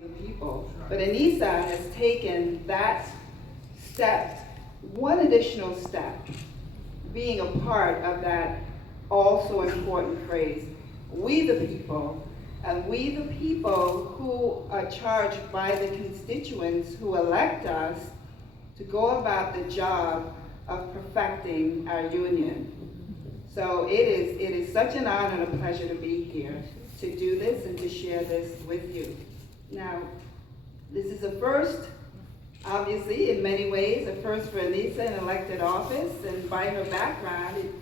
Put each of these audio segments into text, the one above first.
the people. But Anissa has taken that step, one additional step, being a part of that also important phrase, we the people. And we the people who are charged by the constituents who elect us to go about the job of perfecting our union. So it is such an honor and a pleasure to be here to do this and to share this with you. Now, this is a first, obviously, in many ways, a first for Anissa in elected office, and by her background,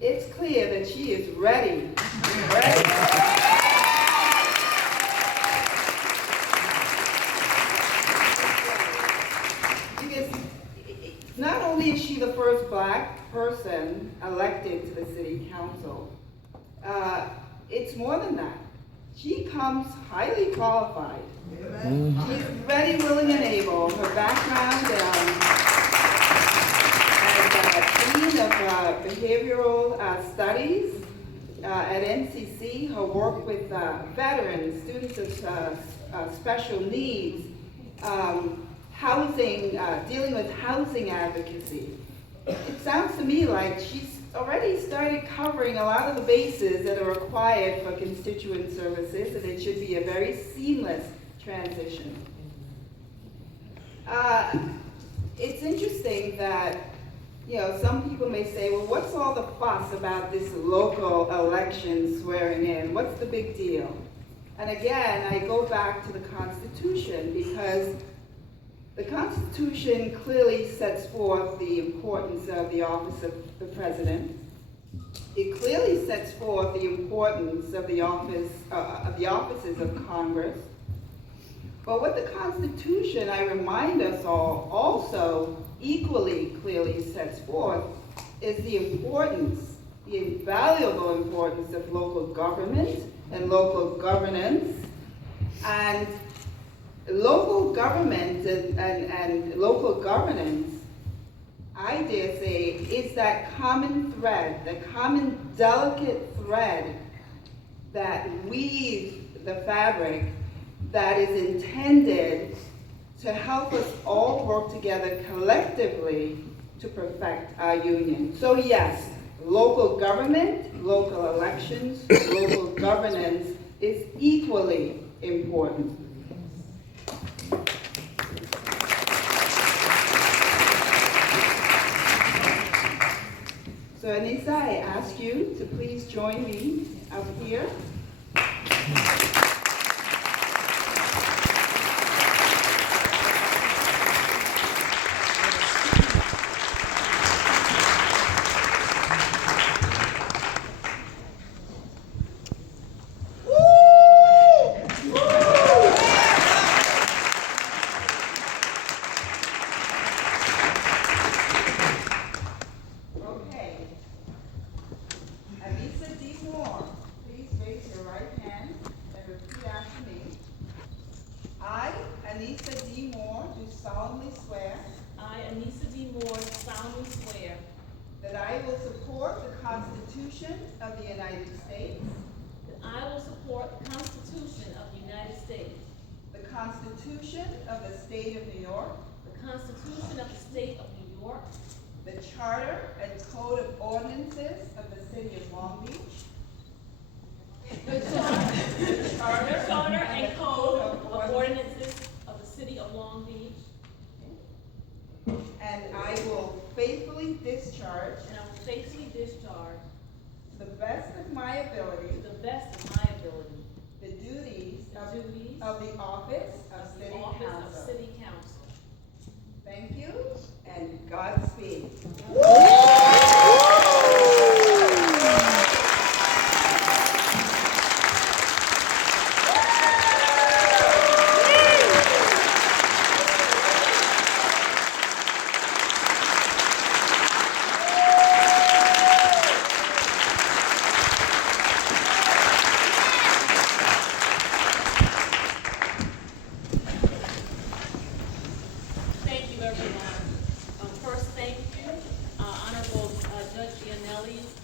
it's clear that she is ready. Because not only is she the first Black person elected to the city council, it's more than that. She comes highly qualified. She's ready, willing, and able. Her background as Dean of Behavioral Studies at NCC, her work with veterans, students of special needs, housing, dealing with housing advocacy. It sounds to me like she's already started covering a lot of the bases that are required for constituent services, and it should be a very seamless transition. It's interesting that, some people may say, well, what's all the fuss about this local election swearing in? What's the big deal? And again, I go back to the Constitution, because the Constitution clearly sets forth the importance of the office of the President. It clearly sets forth the importance of the offices of Congress. But what the Constitution, I remind us all, also equally clearly sets forth is the importance, the invaluable importance of local government and local governance. And local government and local governance, I dare say, is that common thread, the common delicate thread that weaves the fabric that is intended to help us all work together collectively to perfect our union. So yes, local government, local elections, local governance is equally important. So Anissa, I ask you to please join me up here. That I will support the Constitution of the United States. That I will support the Constitution of the United States. The Constitution of the State of New York. The Constitution of the State of New York. The Charter and Code of Ordinances of the City of Long Beach. The Charter and Code of Ordinances of the City of Long Beach. And I will faithfully discharge. And I will faithfully discharge. To the best of my ability. To the best of my ability. The duties of of the office of City Council. Thank you, and Godspeed.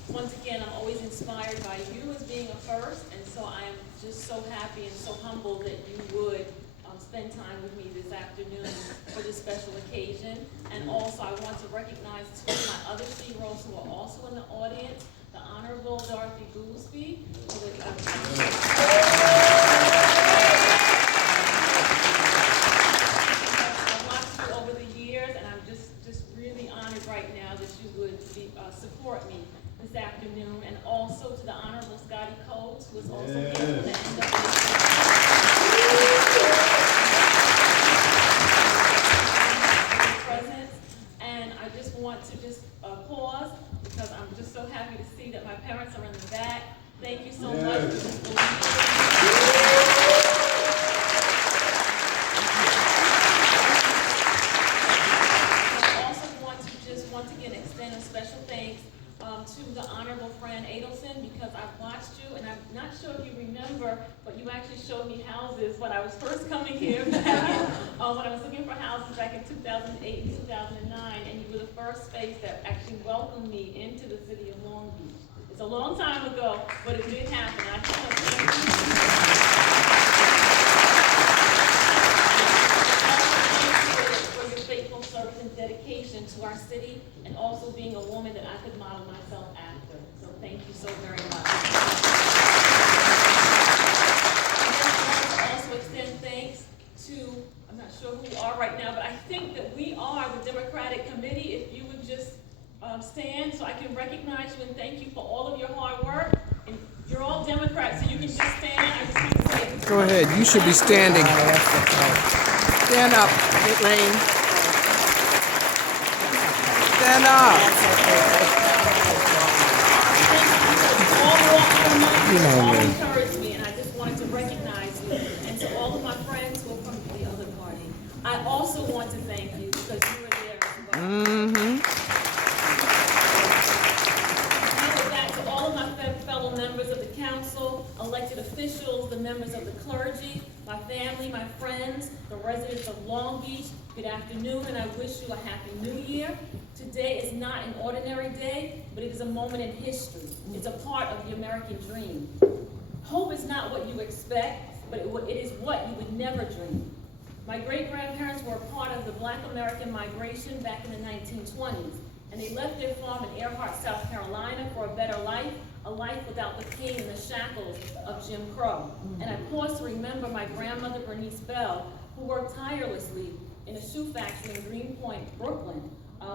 Once again, I'm always inspired by you as being a first, and so I am just so happy and so humbled that you would And also, I want to recognize two of my other sheroes who are also in the audience, the Honorable Dorothy Goolsby, who is I've watched you over the years, and I'm just really honored right now that you would support me this afternoon. And also to the Honorable Scotty Coates, who is also here from the presence. And I just want to pause because I'm just so happy to see that my parents are in the back. Thank you so much for this I also want to just once again extend a special thanks to the Honorable Fran Adelson, because I've watched you, and I'm not sure if you remember, but you actually showed me houses when I was first coming here back in, when I was looking for houses back in 2008 and 2009, and you were the first face that actually welcomed me into the city of Long Beach. It's a long time ago, but it did happen. I just want to thank you for your faithful service and dedication to our city, and also being a woman that I could model myself after. So thank you so very much. And I also extend thanks to, I'm not sure who you are right now, but I think that we are the Democratic Committee. If you would just stand so I can recognize you and thank you for all of your hard work. And you're all Democrats, so you can just stand. I just want to say, Go ahead, you should be standing. Stand up, Lane. Stand up. all encouraged me, and I just wanted to recognize you. And to all of my friends who are from the other party, I also want to thank you because you were there as well. With that, to all of my fellow members of the council, elected officials, the members of the clergy, my family, my friends, the residents of Long Beach, good afternoon, and I wish you a happy new year. Today is not an ordinary day, but it is a moment in history. It's a part of the American dream. Hope is not what you expect, but it is what you would never dream. My great-grandparents were a part of the Black American migration back in the 1920s, and they left their farm in Earhart, South Carolina for a better life, a life without the pain and the shackles of Jim Crow. And I pause to remember my grandmother, Bernice Bell, who worked tirelessly in a shoe factory in Greenpoint, Brooklyn,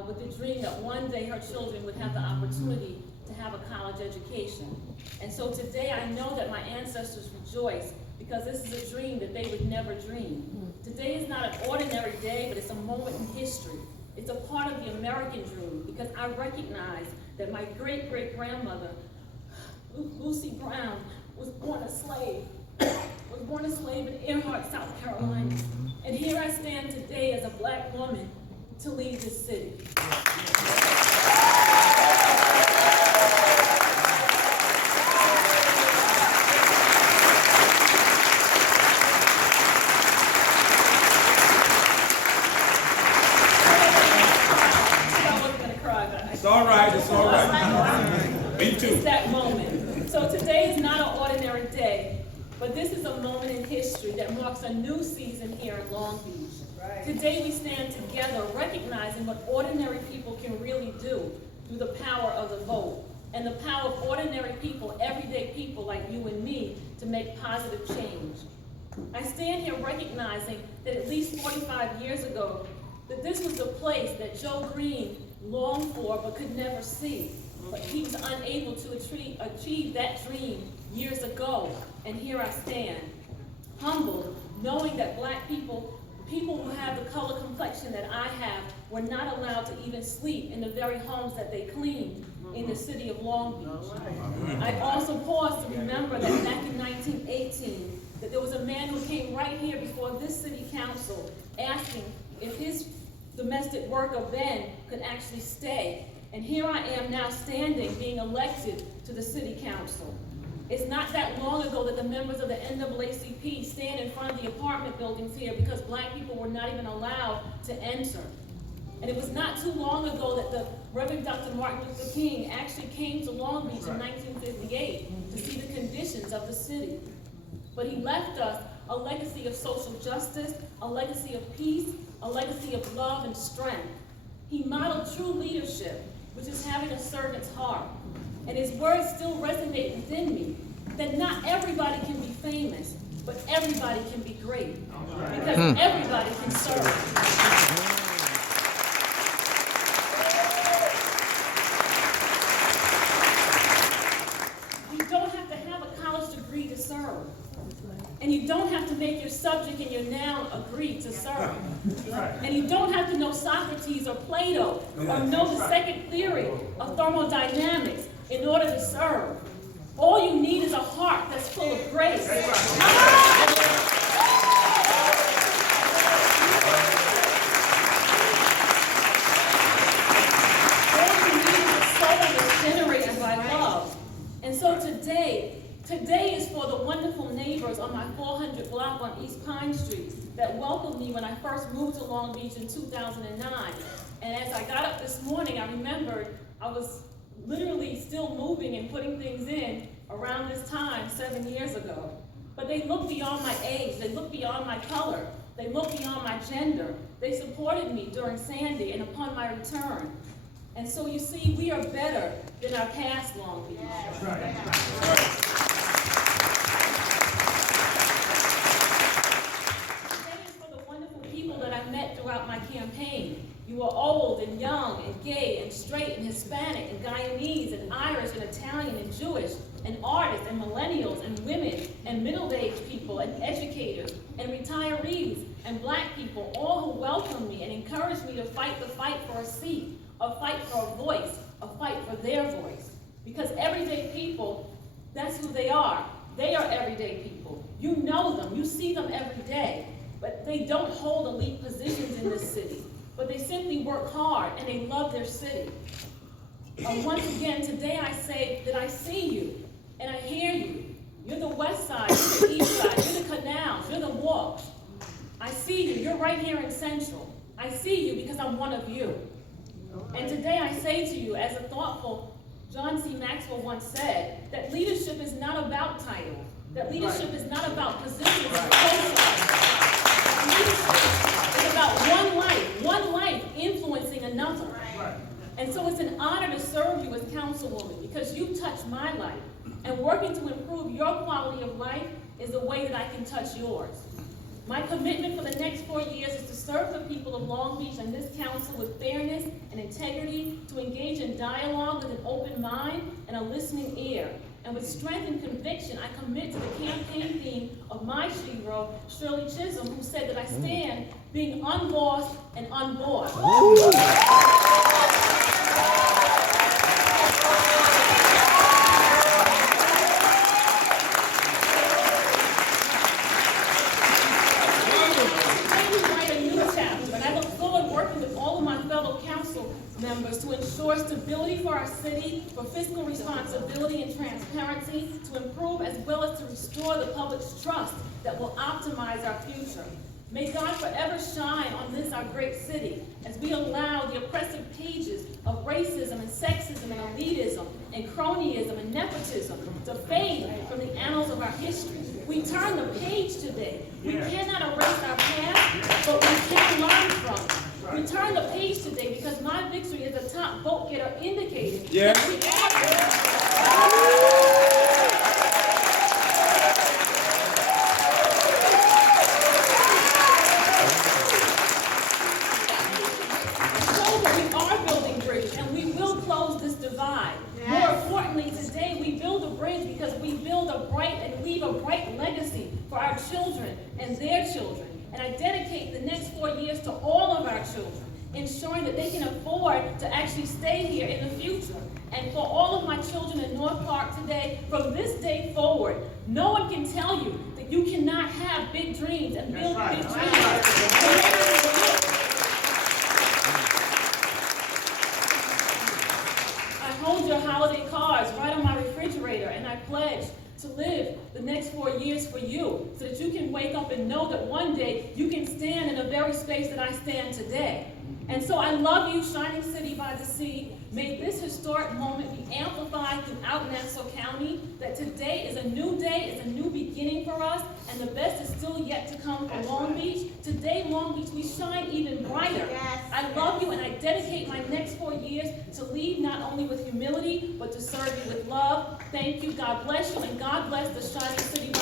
with the dream that one day her children would have the opportunity to have a college education. And so today I know that my ancestors rejoice because this is a dream that they would never dream. Today is not an ordinary day, but it's a moment in history. It's a part of the American dream because I recognize that my great-great-grandmother, Lucy Brown, was born a slave in Earhart, South Carolina. And here I stand today as a Black woman to lead this city. It's all right. Me too. It's that moment. So today is not an ordinary day, but this is a moment in history that marks a new season here in Long Beach. Right. Today we stand together recognizing what ordinary people can really do through the power of the vote and the power of ordinary people, everyday people like you and me, to make positive change. I stand here recognizing that at least 45 years ago, that this was the place that Joe Green longed for but could never see. But he was unable to achieve that dream years ago. And here I stand, humbled, knowing that Black people who have the color complexion that I have, were not allowed to even sleep in the very homes that they cleaned in the city of Long Beach. I also pause to remember that back in 1918, that there was a man who came right here before this city council asking if his domestic worker, Ben, could actually stay. And here I am now standing, being elected to the city council. It's not that long ago that the members of the NAACP stand in front of the apartment buildings here because Black people were not even allowed to enter. And it was not too long ago that the Reverend Dr. Martin Luther King actually came to Long Beach in 1958 to see the conditions of the city. But he left us a legacy of social justice, a legacy of peace, a legacy of love and strength. He modeled true leadership, which is having a servant's heart. And his words still resonate within me, that not everybody can be famous, but everybody can be great. Because everybody can serve. You don't have to have a college degree to serve. And you don't have to make your subject and your noun agree to serve. And you don't have to know Socrates or Plato or know the second theory of thermodynamics in order to serve. All you need is a heart that's full of grace. All you need is a soul that's generated by love. And so today is for the wonderful neighbors on my 400 block on East Pine Street that welcomed me when I first moved to Long Beach in 2009. And as I got up this morning, I remembered I was literally still moving and putting things in around this time 7 years ago. But they looked beyond my age, they looked beyond my color, they looked beyond my gender. They supported me during Sandy and upon my return. And so you see, we are better than our past, Long Beach. Today is for the wonderful people that I met throughout my campaign. You are old and young and gay and straight and Hispanic and Guyanese and Irish and Italian and Jewish and artists and millennials and women and middle-aged people and educators and retirees and black people, all who welcomed me and encouraged me to fight the fight for a seat, a fight for a voice, a fight for their voice. Because everyday people, that's who they are. They are everyday people. You know them, you see them every day, but they don't hold elite positions in this city. But they simply work hard and they love their city. Once again, today I say that I see you and I hear you. You're the west side, you're the east side, you're the canals, you're the walks. I see you, you're right here in Central. I see you because I'm one of you. And today I say to you, as a thoughtful John C. Maxwell once said, that leadership is not about titles, that leadership is not about positions or coastline. Leadership is about one life influencing another. And so it's an honor to serve you as councilwoman because you touched my life. And working to improve your quality of life is a way that I can touch yours. My commitment for the next 4 years is to serve the people of Long Beach and this council with fairness and integrity, to engage in dialogue with an open mind and a listening ear. And with strength and conviction, I commit to the campaign theme of my shero, Shirley Chisholm, who said that I stand being unbossed and unbought. Members to ensure stability for our city, for fiscal responsibility and transparency, to improve as well as to restore the public's trust that will optimize our future. May God forever shine on this, our great city, as we allow the oppressive pages of racism and sexism and elitism and cronyism and nepotism to fade from the annals of our history. We turn the page today. We cannot erase our past, but we can learn from it. We turn the page today because my victory is a top vote getter indicating that we are building bridges and we will close this divide. More importantly, today we build a bridge because we build a bright and leave a bright legacy for our children and their children. And I dedicate the next 4 years to all of our children, ensuring that they can afford to actually stay here in the future. And for all of my children in North Park today, from this day forward, no one can tell you that you cannot have big dreams and build big dreams. I hold your holiday cards right on my refrigerator, and I pledge to live the next 4 years for you, so that you can wake up and know that one day you can stand in the very space that I stand today. And so I love you, Shining City by the Sea. May this historic moment be amplified throughout Nassau County, that today is a new day, is a new beginning for us, and the best is still yet to come for Long Beach. Today, Long Beach, we shine even brighter. I love you, and I dedicate my next 4 years to lead not only with humility, but to serve you with love. Thank you. God bless you, and God bless the shining city.